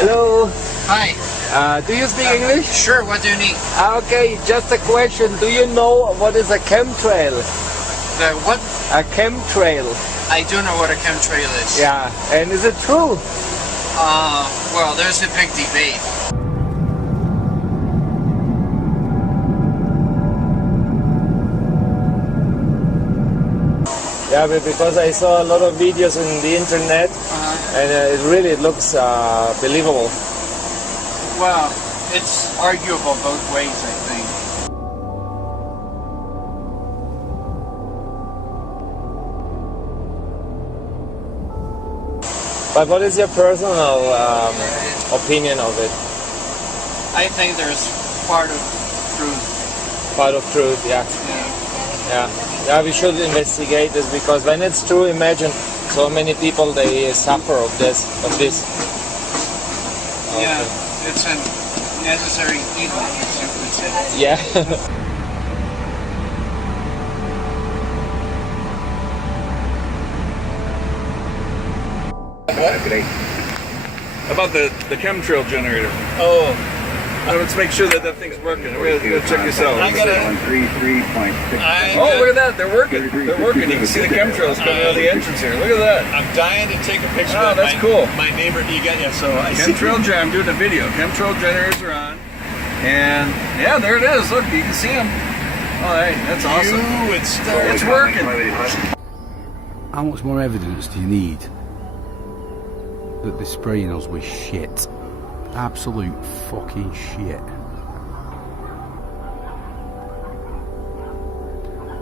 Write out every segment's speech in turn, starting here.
Hello. Hi. Do you speak English? Sure, what do you need? Okay, just a question. Do you know what is a chemtrail? The what? A chemtrail. I do know what a chemtrail is. Yeah, and is it true? Well, there's a big debate. Yeah, but because I saw a lot of videos on the internet, and it really looks believable. Well, it's arguable both ways, I think. But what is your personal opinion of it? I think there's part of truth. Part of truth, yeah. Yeah, we should investigate this, because when it's true, imagine so many people they suffer of this. Yeah, it's a necessary evil, as you would say. Yeah. About the chemtrail generator. Oh. Let's make sure that thing's working. We're gonna check this out. I gotta... Oh, look at that! They're working. They're working. You can see the chemtrails coming out of the entrance here. Look at that. I'm dying to take a picture Oh, of that's cool. my neighbor. You got so I see. Chemtrail I'm doing a video. Chemtrail generators are on, and yeah, there it is. Look, you can see them. All right, that's awesome. It's working. How much more evidence do you need that they're spraying us with shit? Absolute fucking shit.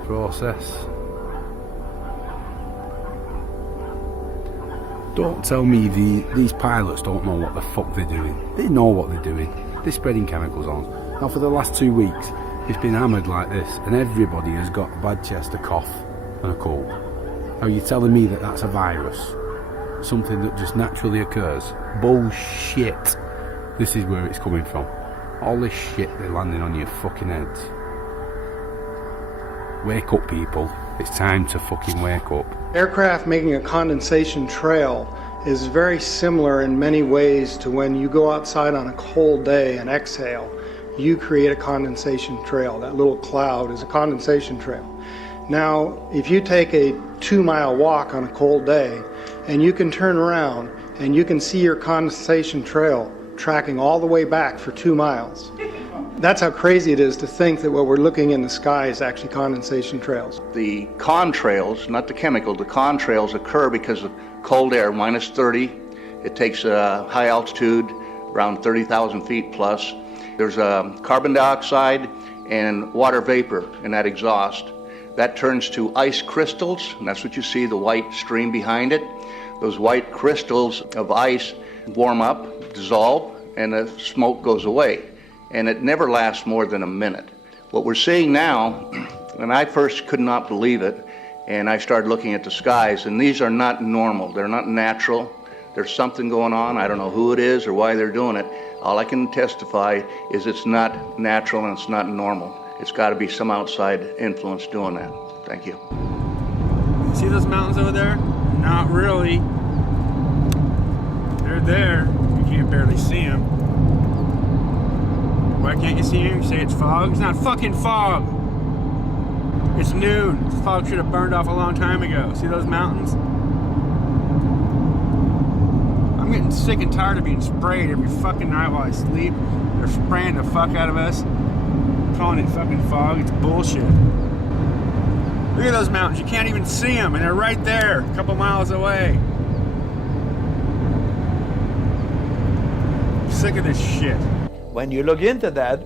Process. Don't tell me these pilots don't know what the fuck they're doing. They know what they're doing. They're spreading chemicals on. Now for the last 2 weeks, it's been hammered like this, and everybody has got a bad chest, a cough, and a cold. Now you're telling me that that's a virus? Something that just naturally occurs? Bullshit. This is where it's coming from. All this shit they're landing on your fucking heads. Wake up, people. It's time to fucking wake up. Aircraft making a condensation trail is very similar in many ways to when you go outside on a cold day and exhale. You create a condensation trail. That little cloud is a condensation trail. Now, if you take a 2-mile walk on a cold day and you can turn around and you can see your condensation trail tracking all the way back for 2 miles. That's how crazy it is to think that what we're looking in the sky is actually condensation trails. The contrails, not the chemical, the contrails occur because of cold air, minus 30. It takes a high altitude, around 30,000 feet plus. There's carbon dioxide and water vapor in that exhaust. That turns to ice crystals, and that's what you see, the white stream behind it. Those white crystals of ice warm up, dissolve, and the smoke goes away. And it never lasts more than a minute. What we're seeing now, and I first could not believe it, and I started looking at the skies, and these are not normal, they're not natural. There's something going on, I don't know who it is or why they're doing it. All I can testify is it's not natural and it's not normal. It's got to be some outside influence doing that. Thank you. See those mountains over there? Not really. They're there. You can't barely see them. Why can't you see them? You say it's fog? It's not fucking fog. It's noon. The fog should have burned off a long time ago. See those mountains? I'm getting sick and tired of being sprayed every fucking night while I sleep. They're spraying the fuck out of us. Calling it fucking fog. It's bullshit. Look at those mountains. You can't even see them, and they're right there, a couple miles away. sick of this shit. When you look into that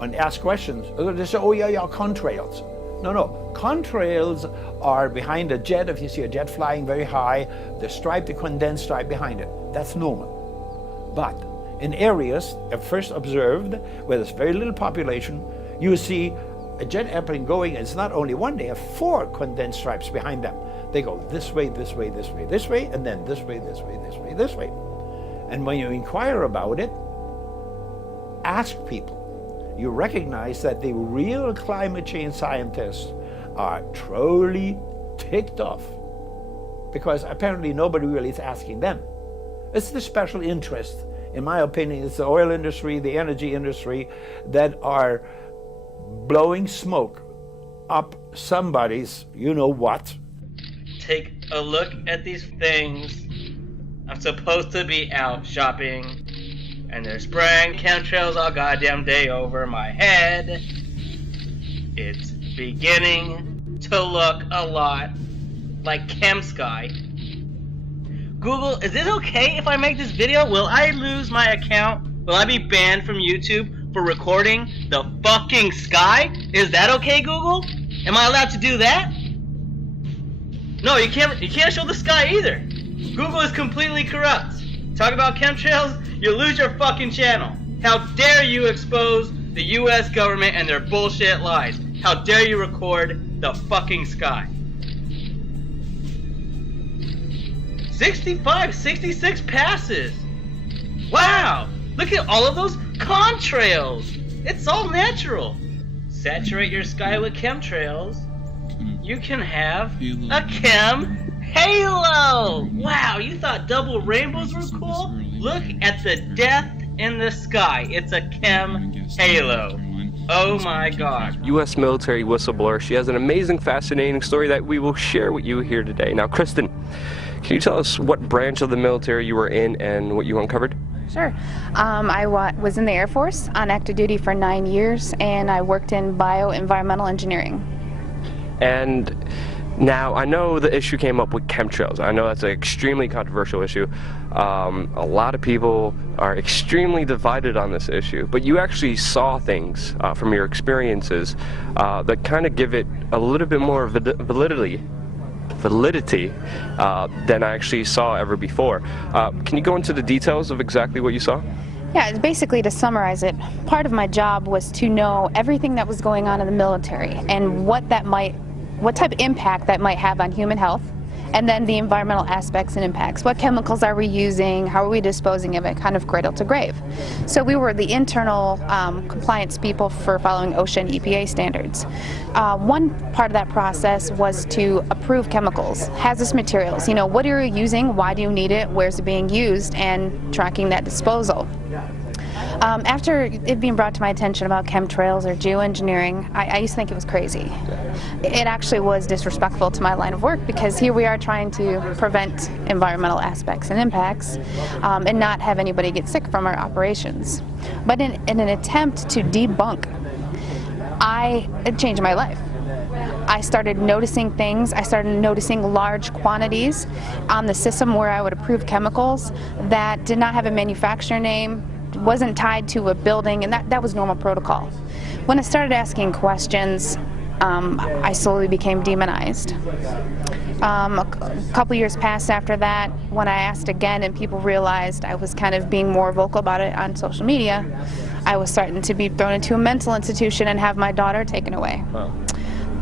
and ask questions, they say, oh yeah, contrails. No, contrails are behind a jet. If you see a jet flying very high, the stripe, the condensed stripe behind it, that's normal. But in areas first observed where there's very little population, you see a jet airplane going, and it's not only one, they have 4 condensed stripes behind them. They go this way, this way, this way, this way, and then this way, this way, this way, this way. And when you inquire about it, ask people, you recognize that the real climate change scientists are truly ticked off, because apparently nobody really is asking them. It's the special interest, in my opinion, it's the oil industry, the energy industry, that are blowing smoke up somebody's you-know-what. Take a look at these things. I'm supposed to be out shopping, and they're spraying chemtrails all goddamn day over my head. It's beginning to look a lot like Chem Sky. Google, is it okay if I make this video? Will I lose my account? Will I be banned from YouTube for recording the fucking sky? Is that okay, Google? Am I allowed to do that? No, you can't show the sky either. Google is completely corrupt. Talk about chemtrails, you lose your fucking channel. How dare you expose the US government and their bullshit lies? How dare you record the fucking sky? 65, 66 passes. Wow, look at all of those contrails. It's all natural. Saturate your sky with chemtrails. You can have a chem halo. Wow, you thought double rainbows were cool? Look at the death in the sky. It's a chem halo. Oh my god. U.S. military whistleblower. She has an amazing, fascinating story that we will share with you here today. Now, Kristen, can you tell us what branch of the military you were in and what you uncovered? Sure. I was in the Air Force on active duty for 9 years, and I worked in bioenvironmental engineering. And now, I know the issue came up with chemtrails. I know that's an extremely controversial issue. A lot of people are extremely divided on this issue, but you actually saw things from your experiences that kind of give it a little bit more validity than I actually saw ever before. Can you go into the details of exactly what you saw? Yeah, basically, to summarize it, part of my job was to know everything that was going on in the military and what type of impact that might have on human health, and then the environmental aspects and impacts. What chemicals are we using? How are we disposing of it? Kind of cradle to grave. So we were the internal compliance people for following OSHA and EPA standards. One part of that process was to approve chemicals, hazardous materials. You know, what are you using? Why do you need it? Where's it being used? And tracking that disposal. After it being brought to my attention about chemtrails or geoengineering, I used to think it was crazy. It actually was disrespectful to my line of work, because here we are trying to prevent environmental aspects and impacts and not have anybody get sick from our operations. But in an attempt to debunk, it changed my life. I started noticing things. I started noticing large quantities on the system where I would approve chemicals that did not have a manufacturer name, wasn't tied to a building, and that was normal protocol. When I started asking questions, I slowly became demonized. A couple years passed after that. When I asked again and people realized I was kind of being more vocal about it on social media, I was starting to be thrown into a mental institution and have my daughter taken away. Wow.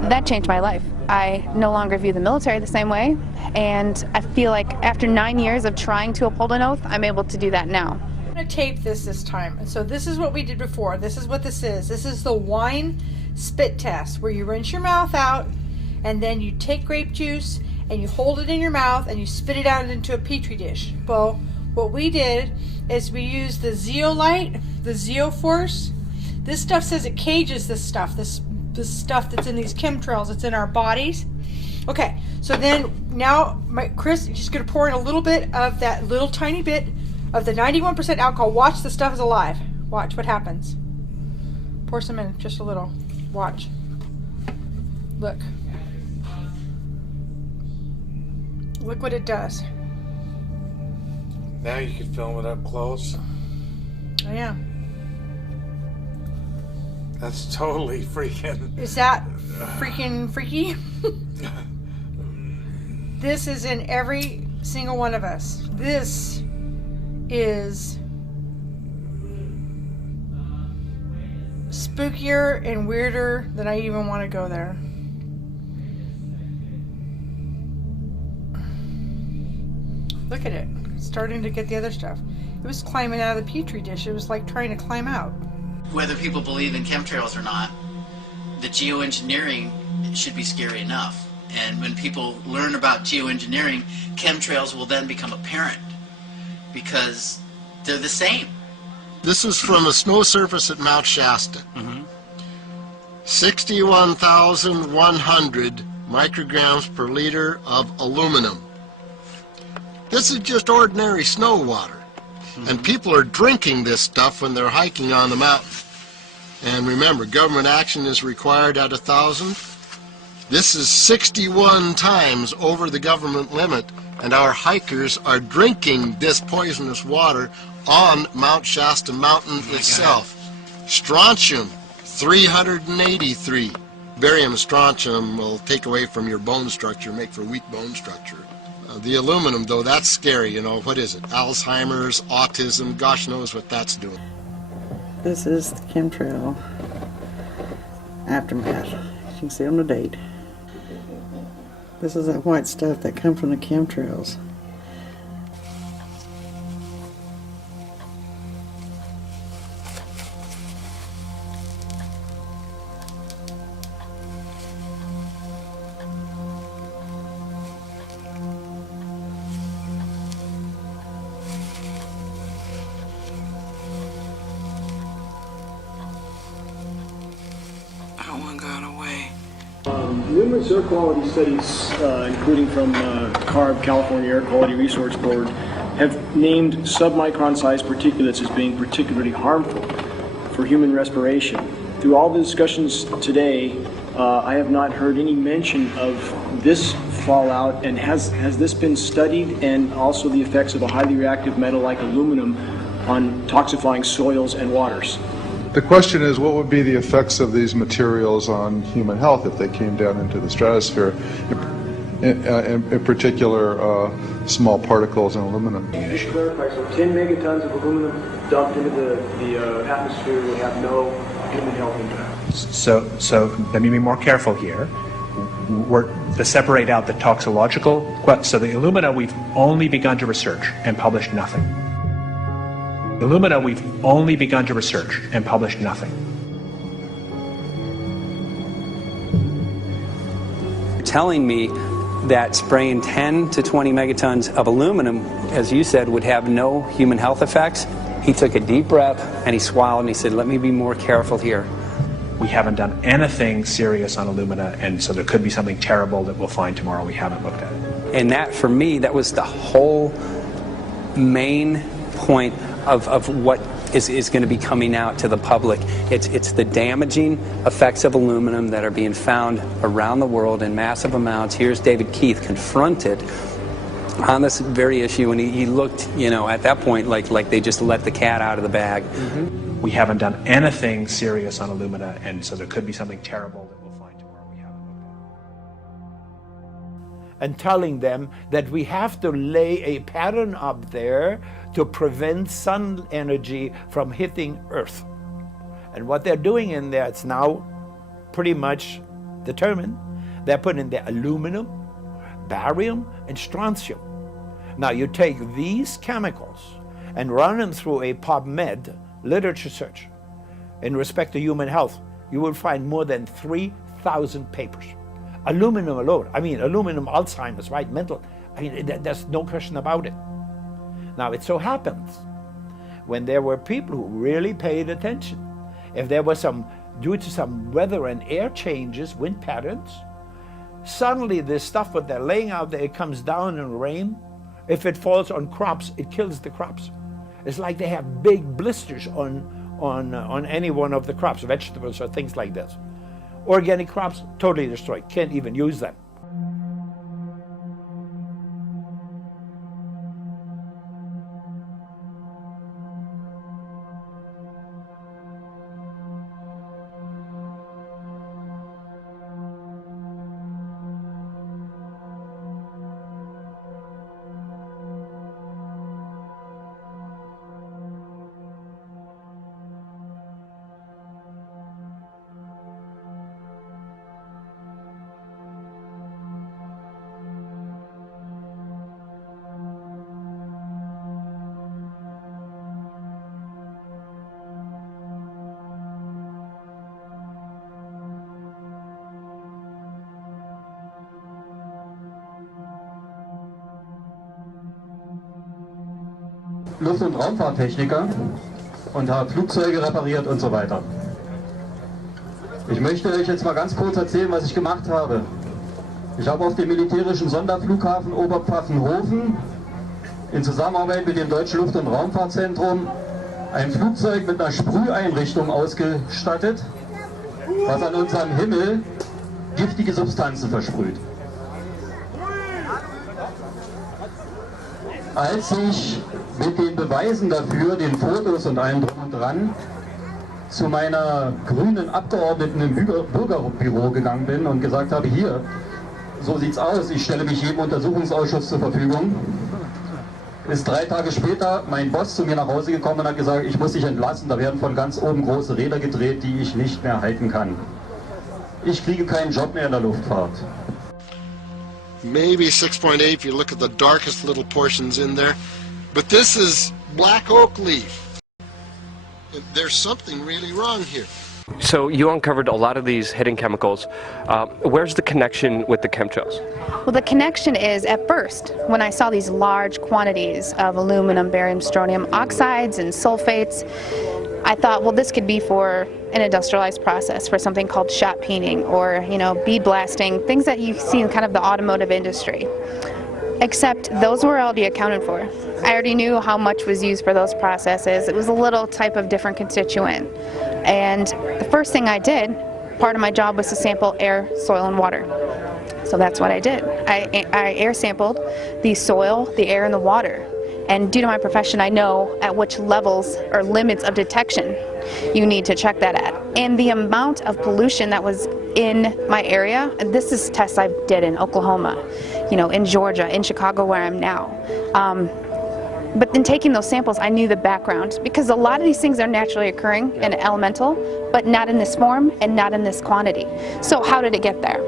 That changed my life. I no longer view the military the same way, and I feel like after 9 years of trying to uphold an oath, I'm able to do that now. I'm going to tape this time. And so this is what we did before. This is what this is. This is the wine spit test, where you rinse your mouth out and then you take grape juice and you hold it in your mouth and you spit it out into a petri dish. Well, what we did is we used the zeolite, the zeoforce. This stuff says it cages this stuff stuff that's in these chemtrails. It's in our bodies. Okay, so then now Chris is just going to pour in a little bit of that little tiny bit of the 91% alcohol. Watch, the stuff is alive. Watch what happens. Pour some in, just a little. Watch. Look. Look what it does. Now you can film it up close. That's totally freaking... Is that freaking freaky? This is in every single one of us. This is spookier and weirder than I even want to go there. Look at it. It's starting to get the other stuff. It was climbing out of the petri dish. It was like trying to climb out. Whether people believe in chemtrails or not, the geoengineering should be scary enough. And when people learn about geoengineering, chemtrails will then become apparent because they're the same. This is from a snow surface at Mount Shasta. 61,100 micrograms per liter of aluminum. This is just ordinary snow water. And people are drinking this stuff when they're hiking on the mountain. And remember, government action is required at 1,000. This is 61 times over the government limit, and our hikers are drinking this poisonous water on Mount Shasta Mountain itself. Strontium, 383. Barium and strontium will take away from your bone structure, make for weak bone structure. The aluminum, though, that's scary, you know. What is it? Alzheimer's, autism, gosh knows what that's doing. This is the chemtrail aftermath. You can see on the date. This is that white stuff that comes from the chemtrails. Numerous air quality studies, including from CARB, California Air Quality Resource Board, have named submicron-sized particulates as being particularly harmful for human respiration. Through all the discussions today, I have not heard any mention of this fallout, and has this been studied, and also the effects of a highly reactive metal like aluminum on toxifying soils and waters? The question is, what would be the effects of these materials on human health if they came down into the stratosphere, in particular small particles in aluminum? Just to clarify, so 10 megatons of aluminum dumped into the atmosphere would have no human health impact? So let me be more careful here. We're to separate out the toxicological. So the alumina, we've only begun to research and published nothing. Illumina, we've only begun to research and published nothing. You're telling me that spraying 10 to 20 megatons of aluminum, as you said, would have no human health effects? He took a deep breath and he swallowed and he said, let me be more careful here. We haven't done anything serious on alumina, and so there could be something terrible that we'll find tomorrow we haven't looked at. And that, for me, that was the whole main point of what is going to be coming out to the public. It's the damaging effects of aluminum that are being found around the world in massive amounts. Here's David Keith confronted on this very issue, and he looked, you know, at that point like they just let the cat out of the bag. We haven't done anything serious on alumina, and so there could be something terrible that we'll find tomorrow we haven't looked at. And telling them that we have to lay a pattern up there to prevent sun energy from hitting Earth. And what they're doing in there, it's now pretty much determined. They're putting the aluminum, barium, and strontium. Now you take these chemicals and run them through a PubMed literature search in respect to human health, you will find more than 3,000 papers. Aluminum alone, I mean aluminum, Alzheimer's, right, mental, I mean there's no question about it. Now it so happens, when there were people who really paid attention, if there was due to some weather and air changes, wind patterns, suddenly this stuff what they're laying out there, it comes down in rain. If it falls on crops, it kills the crops. It's like they have big blisters on any one of the crops, vegetables or things like this. Organic crops, totally destroyed, can't even use them. Luft- und Raumfahrttechniker und habe Flugzeuge repariert und so weiter. Ich möchte euch jetzt mal ganz kurz erzählen, was ich gemacht habe. Ich habe auf dem militärischen Sonderflughafen Oberpfaffenhofen in Zusammenarbeit mit dem Deutschen Luft- und Raumfahrtzentrum ein Flugzeug mit einer Sprüheinrichtung ausgestattet, was an unserem Himmel giftige Substanzen versprüht. Als ich mit den Beweisen dafür, den Fotos und allem drum und dran, zu meiner grünen Abgeordneten im Bürgerbüro gegangen bin und gesagt habe, hier, so sieht's aus, ich stelle mich jedem Untersuchungsausschuss zur Verfügung, ist 3 Tage später mein Boss zu mir nach Hause gekommen und hat gesagt, ich muss dich entlassen, da werden von ganz oben große Räder gedreht, die ich nicht mehr halten kann. Ich kriege keinen Job mehr in der Luftfahrt. Maybe 6.8 if you look at the darkest little portions in there. But this is black oak leaf. There's something really wrong here. So you uncovered a lot of these hidden chemicals. Where's the connection with the chemtrails? Well, the connection is, at first, when I saw these large quantities of aluminum, barium, strontium oxides and sulfates, I thought, well, this could be for an industrialized process, for something called shot peening or, bead blasting, things that you see in kind of the automotive industry. Except those were already accounted for. I already knew how much was used for those processes. It was a little type of different constituent. And the first thing I did, part of my job was to sample air, soil, and water. So that's what I did. I air sampled the soil, the air, and the water. And due to my profession, I know at which levels or limits of detection you need to check that at. And the amount of pollution that was in my area, and this is tests I did in Oklahoma, in Georgia, in Chicago where I'm now. But in taking those samples, I knew the background, because a lot of these things are naturally occurring and elemental, but not in this form and not in this quantity. So how did it get there?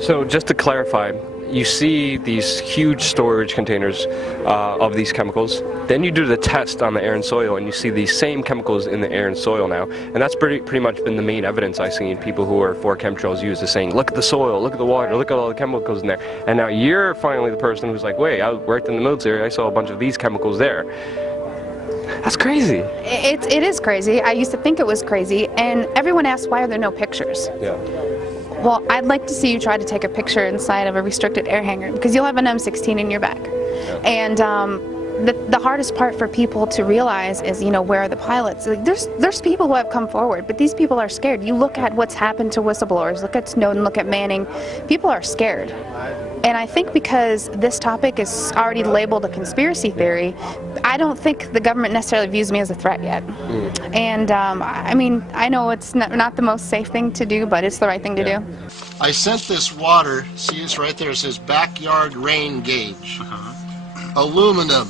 So just to clarify, you see these huge storage containers of these chemicals, then you do the test on the air and soil and you see these same chemicals in the air and soil now, and that's pretty much been the main evidence I've seen people who are for chemtrails use, is saying, look at the soil, look at the water, look at all the chemicals in there. And now you're finally the person who's like, wait, I worked in the military, I saw a bunch of these chemicals there. That's crazy. It is crazy. I used to think it was crazy, and everyone asks, why are there no pictures? Yeah. Well, I'd like to see you try to take a picture inside of a restricted air hangar, because you'll have an M16 in your back. Yeah. And the hardest part for people to realize is, where are the pilots? Like, there's people who have come forward, but these people are scared. You look at what's happened to whistleblowers, look at Snowden, look at Manning. People are scared. And I think because this topic is already labeled a conspiracy theory, I don't think the government necessarily views me as a threat yet. And I know it's not the most safe thing to do, but it's the right thing to do. I sent this water, see it's right there, it says backyard rain gauge. Aluminum,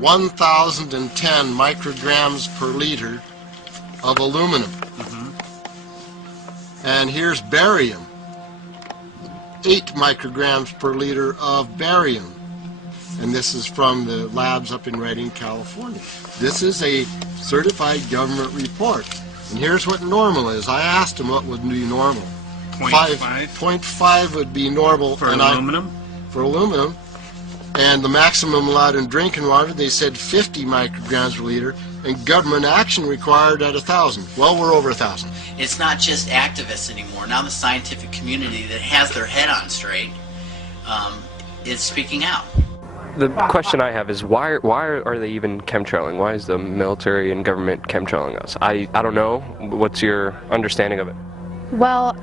1,010 micrograms per liter of aluminum. And here's barium. 8 micrograms per liter of barium. And this is from the labs up in Redding, California. This is a certified government report. And here's what normal is. I asked them what would be normal. 0.5 would be normal. For aluminum? For aluminum. And the maximum allowed in drinking water, they said 50 micrograms per liter. And government action required at 1,000. Well, we're over 1,000. It's not just activists anymore. Now the scientific community that has their head on straight is speaking out. The question I have is, why are they even chemtrailing? Why is the military and government chemtrailing us? I don't know. What's your understanding of it? Well,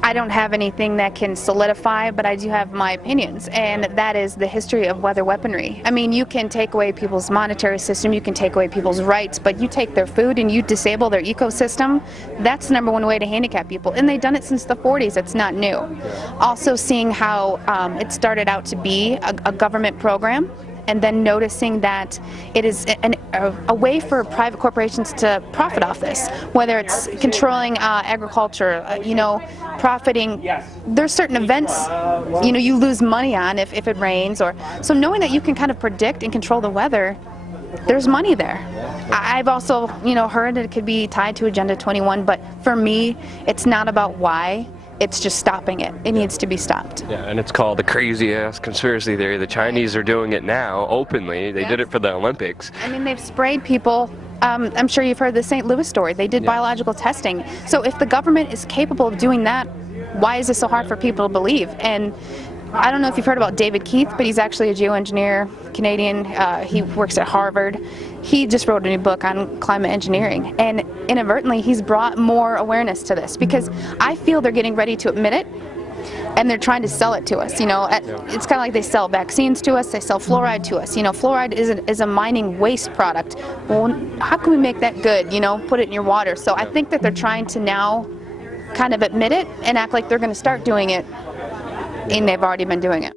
I don't have anything that can solidify, but I do have my opinions, and that is the history of weather weaponry. I mean, you can take away people's monetary system, you can take away people's rights, but you take their food and you disable their ecosystem, that's the #1 way to handicap people. And they've done it since the 40s, it's not new. Also seeing how it started out to be a government program, and then noticing that it is a way for private corporations to profit off this, whether it's controlling agriculture, profiting. There's certain events, you lose money on if it rains, so knowing that you can kind of predict and control the weather, there's money there. I've also, heard that it could be tied to Agenda 21, but for me, it's not about why. it's just stopping it. It needs to be stopped. Yeah, and it's called the crazy-ass conspiracy theory. The Chinese are doing it now, openly. They did it for the Olympics. I mean, they've sprayed people. I'm sure you've heard the St. Louis story. They did biological testing. So if the government is capable of doing that, why is it so hard for people to believe? And I don't know if you've heard about David Keith, but he's actually a geoengineer, Canadian. He works at Harvard. He just wrote a new book on climate engineering, and inadvertently he's brought more awareness to this, because I feel they're getting ready to admit it, and they're trying to sell it to us. You know, it's kind of like they sell vaccines to us, they sell fluoride to us. You know, fluoride is a mining waste product. Well, how can we make that good? You know, put it in your water. So I think that they're trying to now kind of admit it and act like they're going to start doing it, and they've already been doing it.